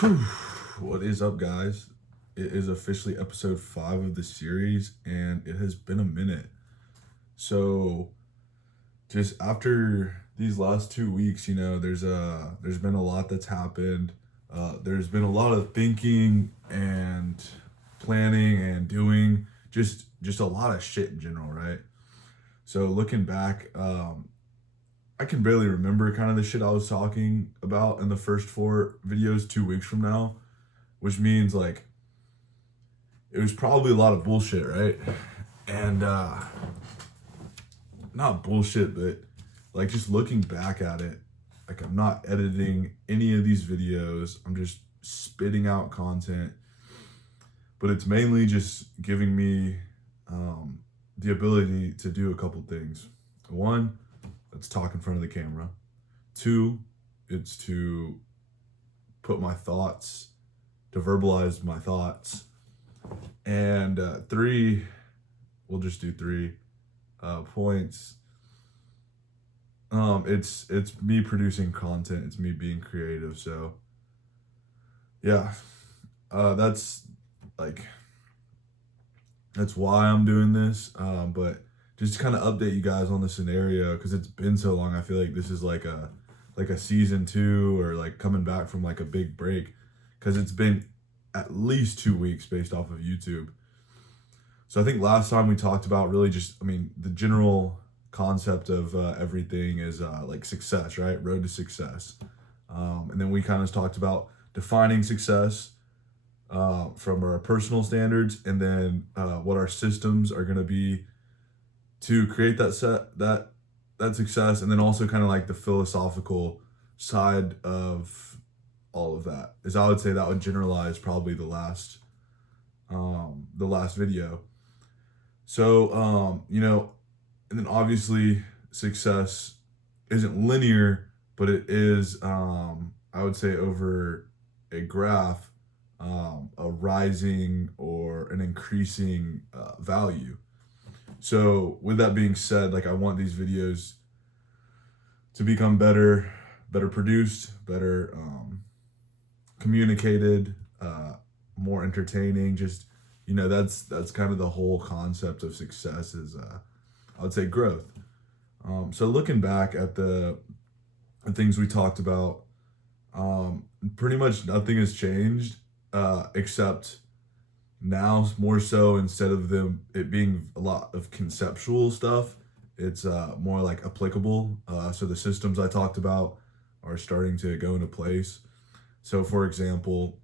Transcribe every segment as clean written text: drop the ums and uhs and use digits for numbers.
Whew. What is up, guys? It is officially episode 5 of the series, and it has been a minute. So, just after these last 2 weeks, there's been a lot that's happened. There's been a lot of thinking and planning and doing just a lot of shit in general, right? So looking back, I can barely remember kind of the shit I was talking about in the first 4 videos 2 weeks from now, which means like it was probably a lot of bullshit, right? And not bullshit, but like just looking back at it, like I'm not editing any of these videos. I'm just spitting out content, but it's mainly just giving me the ability to do a couple things. One, let's talk in front of the camera. Two, it's to put my thoughts, to verbalize my thoughts. And three, we'll just do three points. It's me producing content. It's me being creative. So yeah, that's like that's why I'm doing this. But just to kind of update you guys on the scenario because it's been so long. I feel like this is like a season 2 or like coming back from like a big break because it's been at least 2 weeks based off of YouTube. So I think last time we talked about really just, I mean, the general concept of everything is like success, right? Road to success. And then we kind of talked about defining success from our personal standards, and then what our systems are going to be to create that success, and then also kind of like the philosophical side of all of that. Is I would say that would generalize probably the last video. So and then obviously success isn't linear, but it is I would say over a graph, a rising or an increasing value. So with that being said, like I want these videos to become better produced, better communicated, more entertaining. Just that's kind of the whole concept of success is I would say growth. So looking back at the things we talked about, pretty much nothing has changed except now more so instead of it being a lot of conceptual stuff, it's more like applicable. So the systems I talked about are starting to go into place. So for example,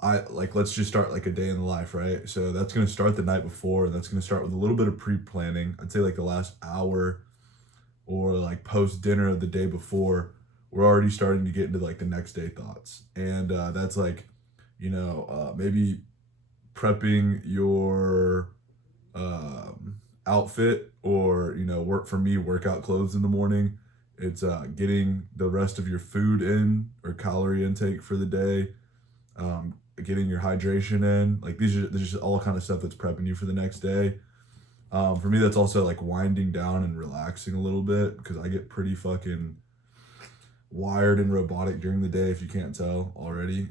I like let's just start like a day in the life, right? So that's gonna start the night before, and that's gonna start with a little bit of pre-planning. I'd say like the last hour or like post dinner of the day before, we're already starting to get into like the next day thoughts, and that's like, maybe prepping your outfit, or work for me workout clothes in the morning. It's getting the rest of your food in or calorie intake for the day, getting your hydration in. Like there's just all kind of stuff that's prepping you for the next day. For me, that's also like winding down and relaxing a little bit because I get pretty fucking wired and robotic during the day. If you can't tell already,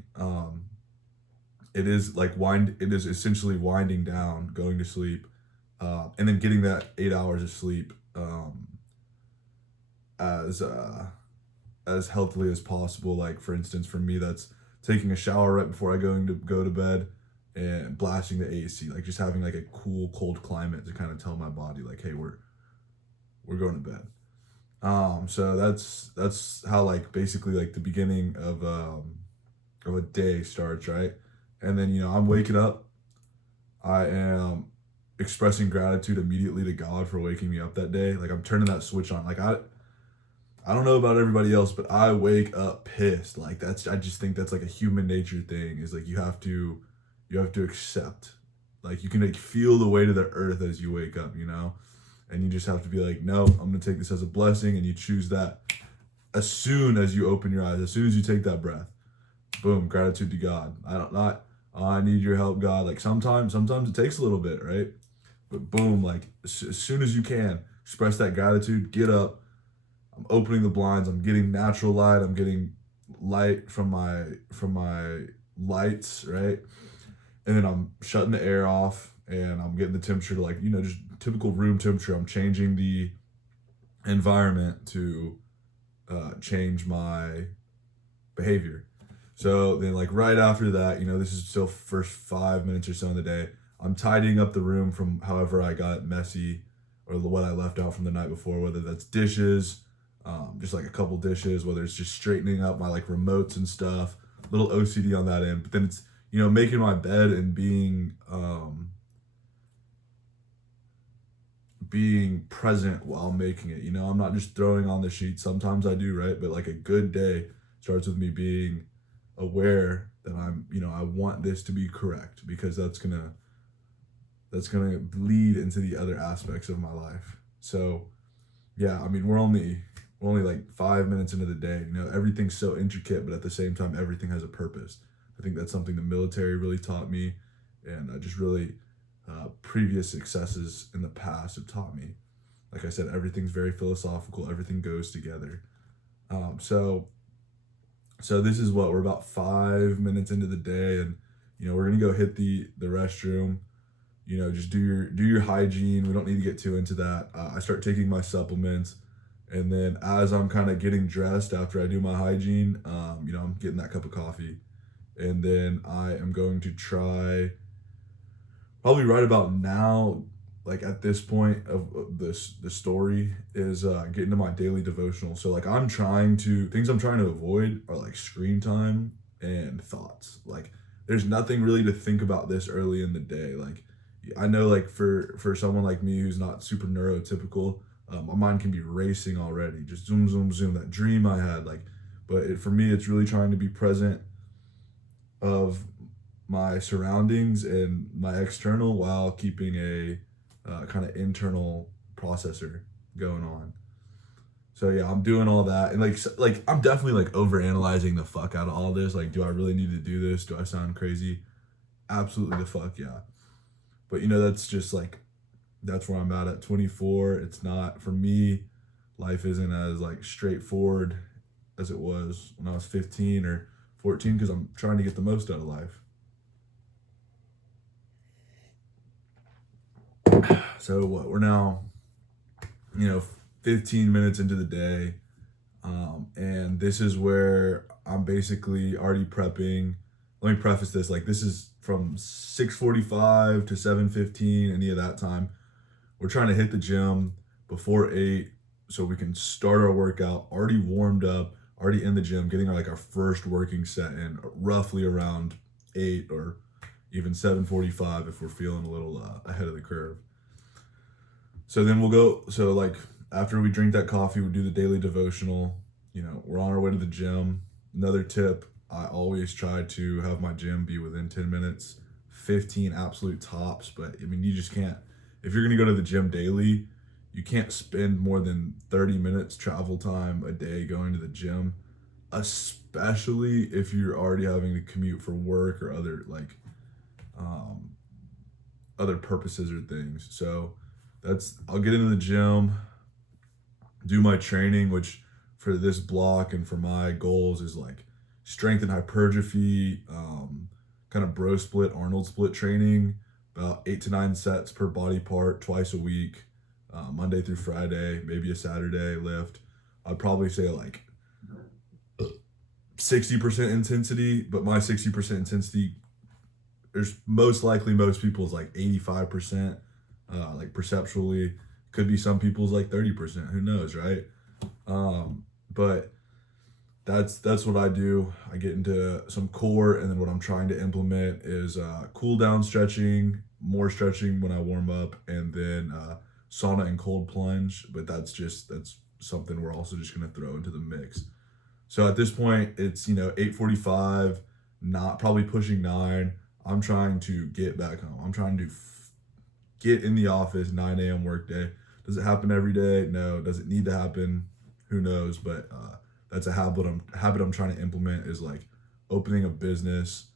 it is essentially winding down, going to sleep, and then getting that 8 hours of sleep as as healthily as possible. Like for instance, for me, that's taking a shower right before I go to bed and blasting the AC, like just having like a cool cold climate to kind of tell my body like, hey, we're going to bed. So that's how like basically like the beginning of a day starts, right? And then I'm waking up. I am expressing gratitude immediately to God for waking me up that day. Like I'm turning that switch on. Like I don't know about everybody else, but I wake up pissed. Like I just think that's like a human nature thing. Is like you have to accept. Like you can like feel the weight of the earth as you wake up, and you just have to be like, no, I'm gonna take this as a blessing, and you choose that as soon as you open your eyes, as soon as you take that breath. Boom, gratitude to God. I don't not. Oh, I need your help, God. Like sometimes it takes a little bit, right? But boom, like as soon as you can, express that gratitude. Get up. I'm opening the blinds. I'm getting natural light. I'm getting light from my lights, right? And then I'm shutting the air off and I'm getting the temperature to like, just typical room temperature. I'm changing the environment to change my behavior. So then, like right after that, this is still first 5 minutes or so in the day. I'm tidying up the room from however I got messy or what I left out from the night before, whether that's dishes, just like a couple dishes, whether it's just straightening up my like remotes and stuff, little OCD on that end. But then it's, making my bed and being present while making it. I'm not just throwing on the sheet. Sometimes I do, right? But like a good day starts with me being aware that I want this to be correct, because that's gonna bleed into the other aspects of my life. So yeah, I mean, we're only like 5 minutes into the day. Everything's so intricate, but at the same time, everything has a purpose. I think that's something the military really taught me, and just really previous successes in the past have taught me. Like I said, everything's very philosophical. Everything goes together. So this is what we're about 5 minutes into the day, and we're gonna go hit the restroom. Just do your hygiene. We don't need to get too into that. I start taking my supplements, and then as I'm kind of getting dressed after I do my hygiene, I'm getting that cup of coffee, and then I am going to try probably right about now, like at this point of this the story is getting to my daily devotional. So like I'm trying to things I'm trying to avoid are like screen time and thoughts. Like there's nothing really to think about this early in the day. Like I know, like for someone like me who's not super neurotypical, my mind can be racing already. Just zoom, zoom, zoom. That dream I had, like, but for me, it's really trying to be present of my surroundings and my external while keeping a kind of internal processor going on. So yeah, I'm doing all that, and like I'm definitely like over analyzing the fuck out of all this. Like, do I really need to do this? Do I sound crazy? Absolutely the fuck yeah. But that's just like that's where I'm at 24. It's not for me. Life isn't as like straightforward as it was when I was 15 or 14, because I'm trying to get the most out of life. So what? We're now, 15 minutes into the day, and this is where I'm basically already prepping. Let me preface this: like this is from 6:45 to 7:15. Any of that time, we're trying to hit the gym before 8, so we can start our workout already warmed up, already in the gym, getting our first working set in roughly around 8 or even 7:45 if we're feeling a little ahead of the curve. So then we'll go. So like after we drink that coffee, we do the daily devotional. We're on our way to the gym. Another tip: I always try to have my gym be within 10 minutes, 15 absolute tops. But I mean, you just can't. If you're gonna go to the gym daily, you can't spend more than 30 minutes travel time a day going to the gym, especially if you're already having to commute for work or other purposes or things. So I'll get into the gym, do my training, which for this block and for my goals is like strength and hypertrophy, kind of bro split, Arnold split training, about 8 to 9 sets per body part twice a week, Monday through Friday, maybe a Saturday lift. I'd probably say like 60% intensity, but my 60% intensity, there's most likely most people's like 85%, like perceptually. Could be some people's like 30%, who knows, right? But that's what I do. I get into some core, and then what I'm trying to implement is cool down stretching, more stretching when I warm up, and then sauna and cold plunge. But that's something we're also just gonna throw into the mix. So at this point, it's 8:45, not probably pushing 9. I'm trying to get back home. I'm trying to get in the office. 9 a.m. workday. Does it happen every day? No. Does it need to happen? Who knows? But that's a habit I'm trying to implement, is like opening a business,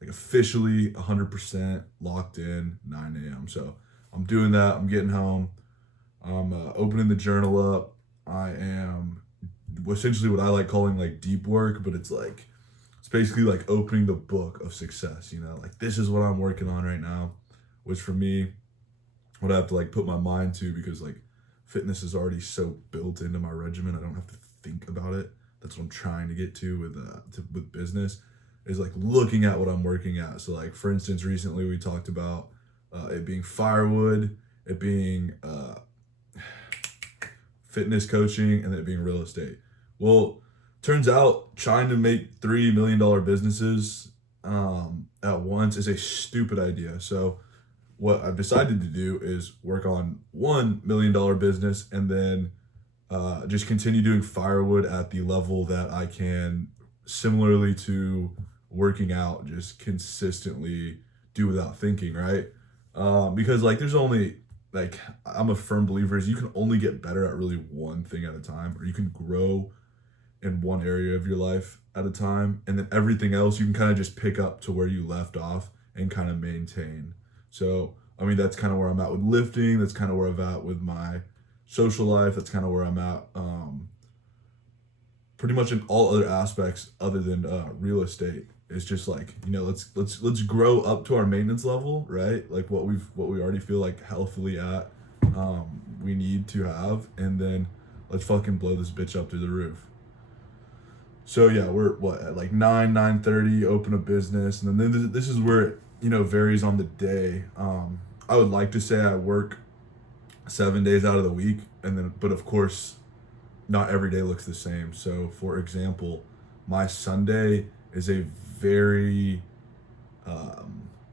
like officially 100% locked in 9 a.m. So I'm doing that. I'm getting home. I'm opening the journal up. I am essentially what I like calling like deep work, but it's basically like opening the book of success, you know, like this is what I'm working on right now, which for me, what I have to like put my mind to because like fitness is already so built into my regimen. I don't have to think about it. That's what I'm trying to get to with business is like looking at what I'm working at. So like for instance, recently we talked about it being firewood, it being fitness coaching, and then it being real estate. Well, turns out trying to make $3 million businesses at once is a stupid idea. So what I've decided to do is work on $1 million business and then just continue doing firewood at the level that I can, similarly to working out, just consistently do without thinking, right? Because like there's only like I'm a firm believer is you can only get better at really one thing at a time, or you can grow in one area of your life at a time, and then everything else you can kind of just pick up to where you left off and kind of maintain. So I mean that's kind of where I'm at with lifting. That's kind of where I'm at with my social life. That's kind of where I'm at. Pretty much in all other aspects other than real estate. It's just like let's grow up to our maintenance level, right? Like what we already feel like healthily at. We need to have, and then let's fucking blow this bitch up through the roof. So yeah, we're what at like 9:30 open a business, and then this is where it varies on the day. I would like to say I work 7 days out of the week, and then but of course, not every day looks the same. So for example, my Sunday is a very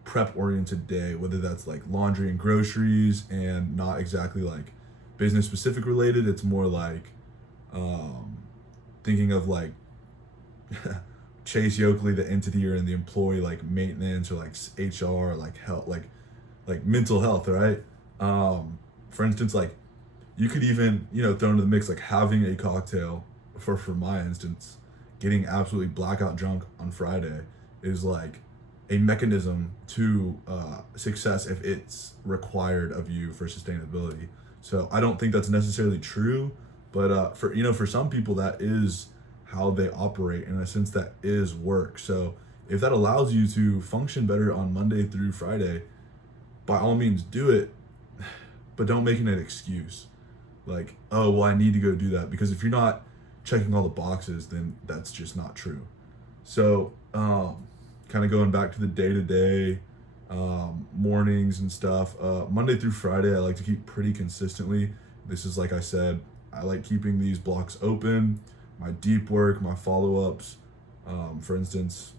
prep oriented day, whether that's like laundry and groceries, and not exactly like business specific related. It's more like thinking of like Chase Yoakley, the entity, or in the employee like maintenance or like HR, or like health, like mental health, right? For instance, like you could even throw into the mix like having a cocktail for my instance, getting absolutely blackout drunk on Friday is like a mechanism to success if it's required of you for sustainability. So I don't think that's necessarily true, but for some people that is how they operate. In a sense, that is work. So if that allows you to function better on Monday through Friday, by all means do it, but don't make it an excuse. Like, oh well, I need to go do that, because if you're not checking all the boxes, then that's just not true. So kind of going back to the day-to-day mornings and stuff, Monday through Friday I like to keep pretty consistently. This is, like I said, I like keeping these blocks open, my deep work, my follow-ups. For instance,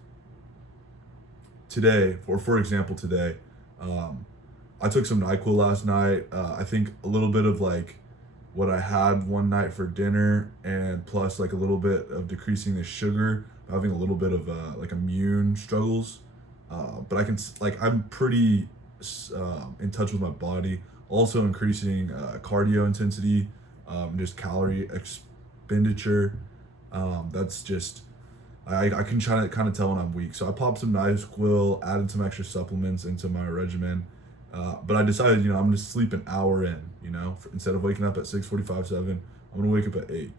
today, or for example today, I took some NyQuil last night. I think a little bit of like what I had one night for dinner, and plus like a little bit of decreasing the sugar, having a little bit of like immune struggles. But I'm pretty in touch with my body. Also increasing cardio intensity, just calorie expenditure. That's just I can try to kind of tell when I'm weak. So I popped some NyQuil, added some extra supplements into my regimen. But I decided, I'm gonna sleep an hour in, instead of waking up at 6:45, 7, I'm gonna wake up at 8.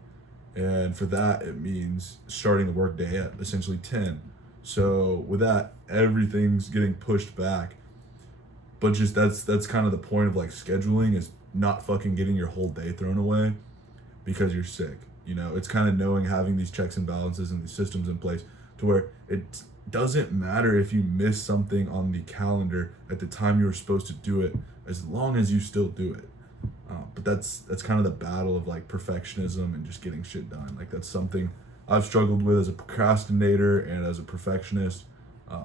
And for that, it means starting the workday at essentially 10. So with that, everything's getting pushed back. But just that's kind of the point of like scheduling, is not fucking getting your whole day thrown away because you're sick. It's kind of knowing, having these checks and balances and these systems in place to where it doesn't matter if you miss something on the calendar at the time you were supposed to do it, as long as you still do it. But that's kind of the battle of like perfectionism and just getting shit done. Like that's something I've struggled with as a procrastinator and as a perfectionist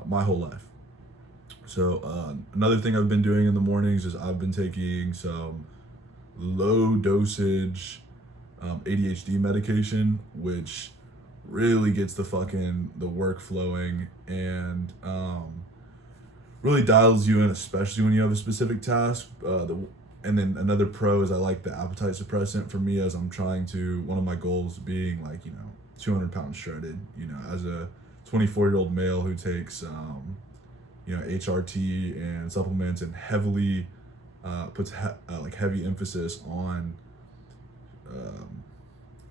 my whole life. So another thing I've been doing in the mornings is I've been taking some low dosage ADHD medication, which really gets the work flowing, and really dials you in, especially when you have a specific task. And then another pro is I like the appetite suppressant for me, as I'm trying to, one of my goals being like 200 pounds shredded. As a 24-year-old male who takes HRT and supplements, and heavily puts like heavy emphasis on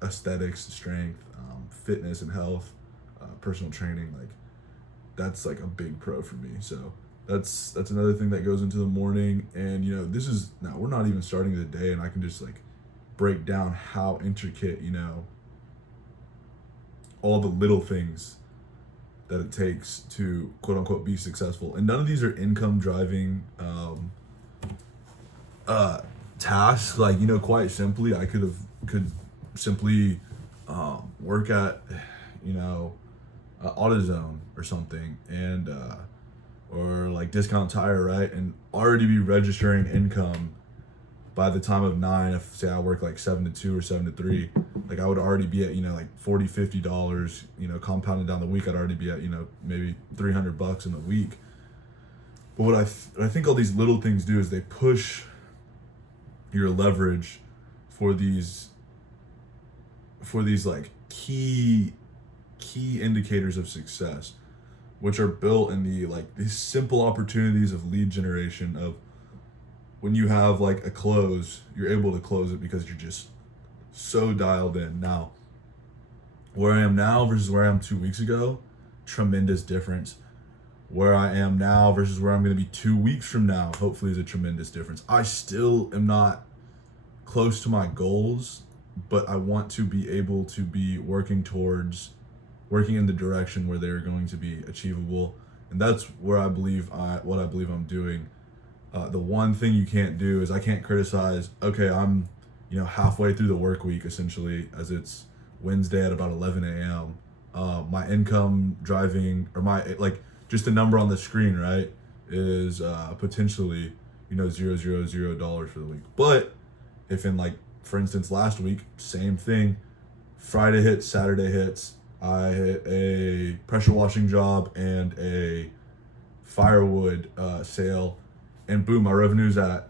aesthetics, strength, fitness and health, personal training, like that's like a big pro for me. So that's another thing that goes into the morning. And this is now we're not even starting the day, and I can just like break down how intricate, all the little things that it takes to quote unquote be successful. And none of these are income driving tasks. Like, quite simply, I could simply work at, AutoZone or something, and or like Discount Tire, right? And already be registering income by the time of 9. If say I work like 7 to 2 or 7 to 3, like I would already be at like $40-$50, compounded down the week. I'd already be at maybe $300 in a week. But what I think all these little things do is they push your leverage for these like key indicators of success, which are built in these simple opportunities of lead generation. Of when you have like a close, you're able to close it because you're just so dialed in. Now, where I am now versus where I am 2 weeks ago, tremendous difference. Where I am now versus where I'm going to be 2 weeks from now, hopefully, is a tremendous difference. I still am not close to my goals, but I want to be able to be working in the direction where they're going to be achievable. And that's where I believe what I believe I'm doing. The one thing you can't do is I can't criticize, okay, I'm halfway through the work week, essentially, as it's Wednesday at about 11 a.m. My income driving, or my, like, just the number on the screen, right, is potentially, $0 for the week. But if in, like, for instance, last week, same thing, Friday hits, Saturday hits, I hit a pressure washing job and a firewood sale, and boom, my revenue's at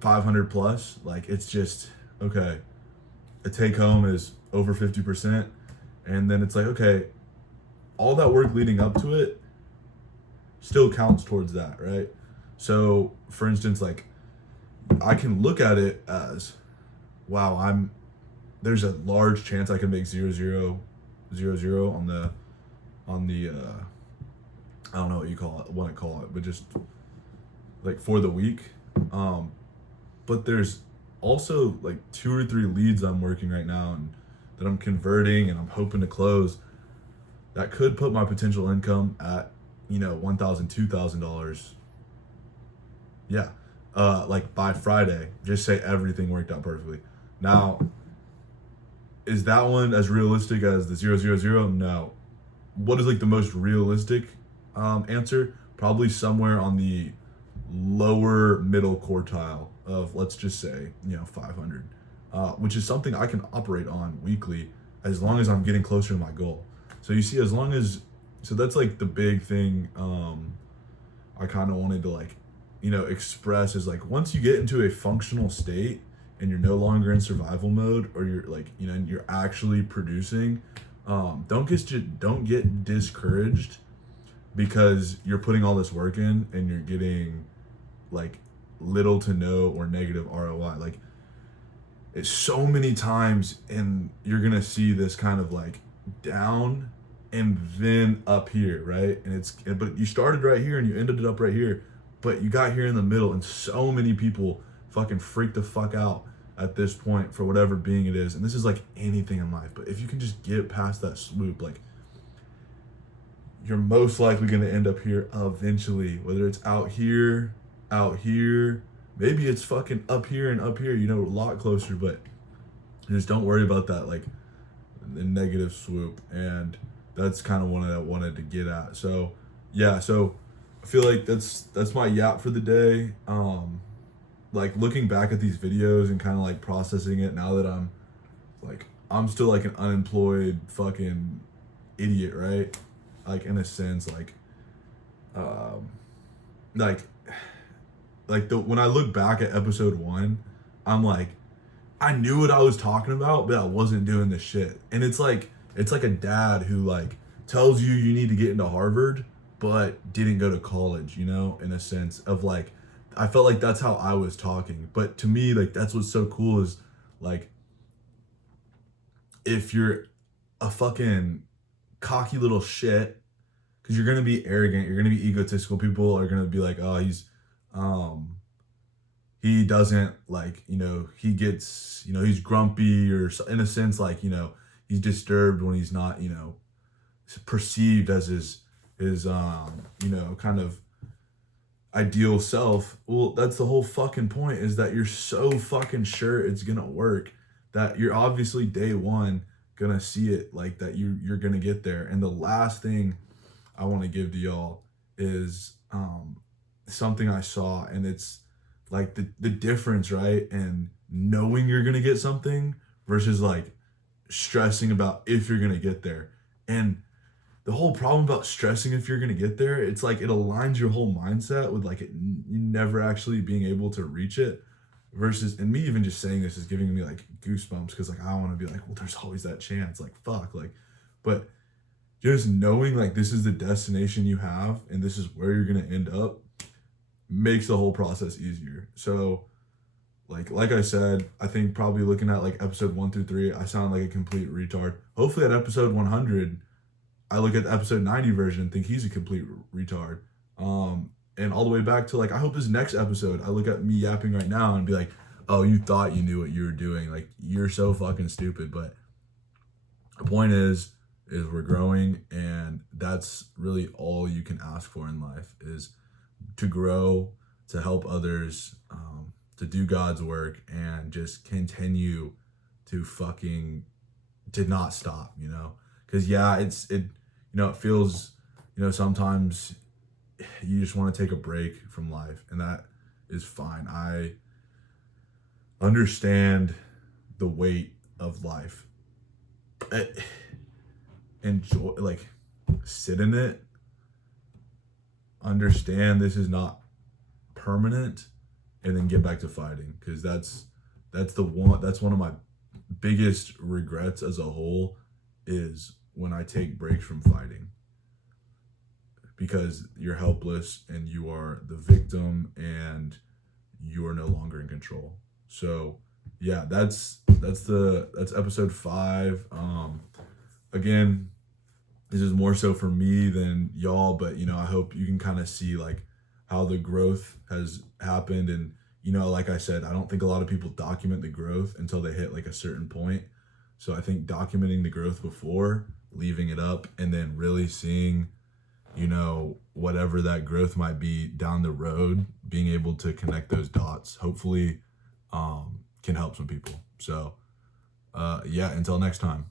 500 plus. Like, it's just, okay, a take home is over 50%. And then it's like, okay, all that work leading up to it still counts towards that, right? So, for instance, like, I can look at it as, wow, there's a large chance I can make 0-0-0 on the I don't know what you want to call it, but just like for the week. But there's also like 2 or 3 leads I'm working right now and that I'm converting and I'm hoping to close that could put my potential income at $1,000, $2,000. Yeah. Like by Friday, just say everything worked out perfectly. Now, is that one as realistic as the 0-0-0? No. What is like the most realistic answer? Probably somewhere on the lower middle quartile of, let's just say, 500, which is something I can operate on weekly as long as I'm getting closer to my goal. So you see, so that's like the big thing I kind of wanted to like, express is like, once you get into a functional state and you're no longer in survival mode, or you're like, and you're actually producing, don't get discouraged because you're putting all this work in and you're getting like little to no or negative ROI. Like, it's so many times, and you're gonna see this kind of like down and then up here, right? But you started right here and you ended it up right here, but you got here in the middle, and so many people fucking freak the fuck out at this point for whatever being it is. And this is like anything in life, but if you can just get past that swoop, like, you're most likely going to end up here eventually, whether it's out here, maybe it's fucking up here and up here, a lot closer, but just don't worry about that, like, the negative swoop. And that's kind of what I wanted to get at. So yeah, so I feel like that's my yap for the day. Like, looking back at these videos and kind of like processing it now that I'm still like an unemployed fucking idiot, right? Like, in a sense, like when I look back at episode 1, I'm like, I knew what I was talking about, but I wasn't doing this shit. And it's like a dad who like tells you need to get into Harvard, but didn't go to college, in a sense of like, I felt like that's how I was talking. But to me, like, that's what's so cool is like, if you're a fucking cocky little shit, because you're gonna be arrogant, you're gonna be egotistical. People are gonna be like, oh, um, he doesn't like, he gets, he's grumpy or in a sense, like, he's disturbed when he's not, perceived as his kind of ideal self. Well, that's the whole fucking point, is that you're so fucking sure it's gonna work that you're obviously day one gonna see it, like that you're gonna get there. And the last thing I want to give to y'all is something I saw, and it's like the difference, right? And knowing you're gonna get something versus like stressing about if you're gonna get there. And the whole problem about stressing if you're gonna get there, it's like it aligns your whole mindset with like you never actually being able to reach it. Versus, and me even just saying this is giving me like goosebumps, because like I want to be like, well, there's always that chance, like fuck, like, but just knowing like this is the destination you have and this is where you're gonna end up makes the whole process easier. So like I said, I think probably looking at like episode 1 through 3, I sound like a complete retard. Hopefully at episode 100, I look at the episode 90 version and think he's a complete retard. And all the way back to like, I hope this next episode, I look at me yapping right now and be like, oh, you thought you knew what you were doing. Like, you're so fucking stupid. But the point is we're growing, and that's really all you can ask for in life, is to grow, to help others, to do God's work, and just continue to not stop, because yeah, it feels, sometimes you just want to take a break from life, and that is fine. I understand the weight of life. Enjoy, like, sit in it, understand this is not permanent, and then get back to fighting, because that's one of my biggest regrets as a whole, is when I take breaks from fighting, because you're helpless and you are the victim and you are no longer in control. So yeah, that's episode 5. Again, this is more so for me than y'all, but I hope you can kind of see like how the growth has happened. And like I said, I don't think a lot of people document the growth until they hit like a certain point. So I think documenting the growth before, leaving it up, and then really seeing whatever that growth might be down the road, being able to connect those dots, hopefully can help some people. So yeah, until next time.